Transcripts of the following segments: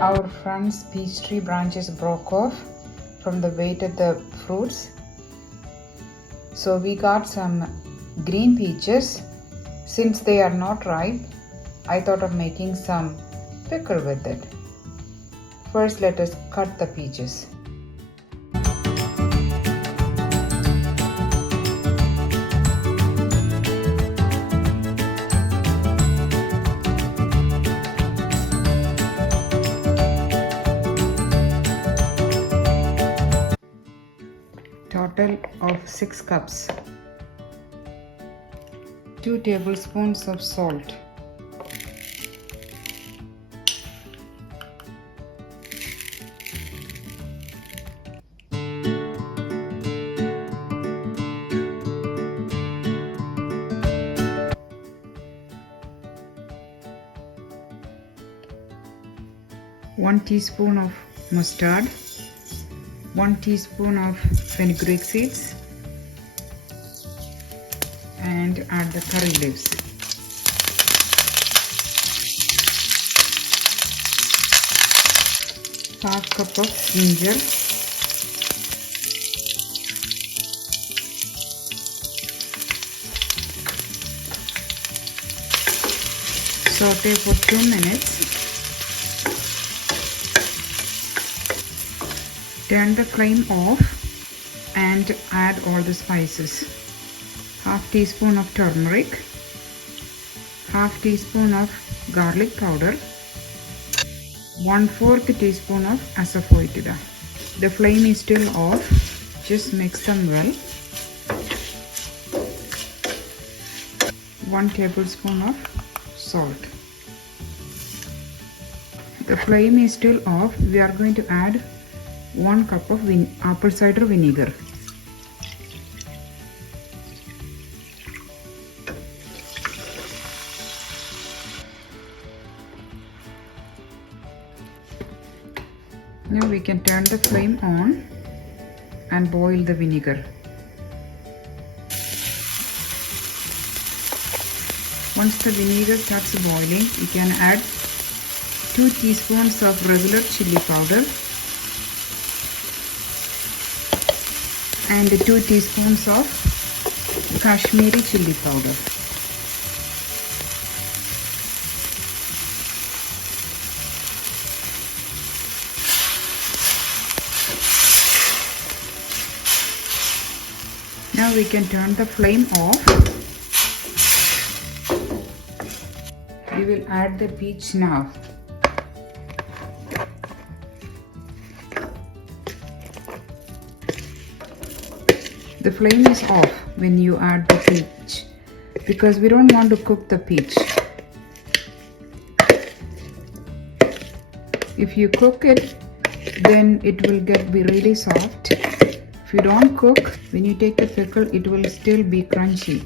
Our front peach tree branches broke off from the weight of the fruits. So we got some green peaches. Since they are not ripe, I thought of making some pickle with it. First, let us cut the peaches. Total of 6 cups. 2 tablespoons of salt. 1 teaspoon of mustard, 1 teaspoon of fenugreek seeds, and add the curry leaves. Half cup of ginger, saute for 2 minutes. Turn the flame off and add all the spices. Half teaspoon of turmeric, half teaspoon of garlic powder, 1/4 teaspoon of Asafoetida. The flame is still off, just mix them well. 1 tablespoon of salt. The flame is still off. We are going to add 1 cup of apple cider vinegar. Now we can turn the flame on and boil the vinegar. Once the vinegar starts boiling, you can add 2 teaspoons of regular chili powder and 2 teaspoons of Kashmiri chili powder. Now we can turn the flame off. We will add the peach now. The flame is off when you add the peach because we don't want to cook the peach. If you cook it, then it will be really soft. If you don't cook, when you take the pickle, it will still be crunchy.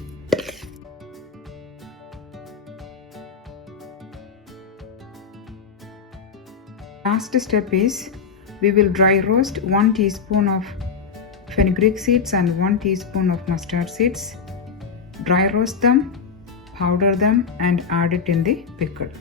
Last step is we will dry roast 1 teaspoon of fenugreek seeds and 1 teaspoon of mustard seeds. Dry roast them, powder them, and add it in the pickle.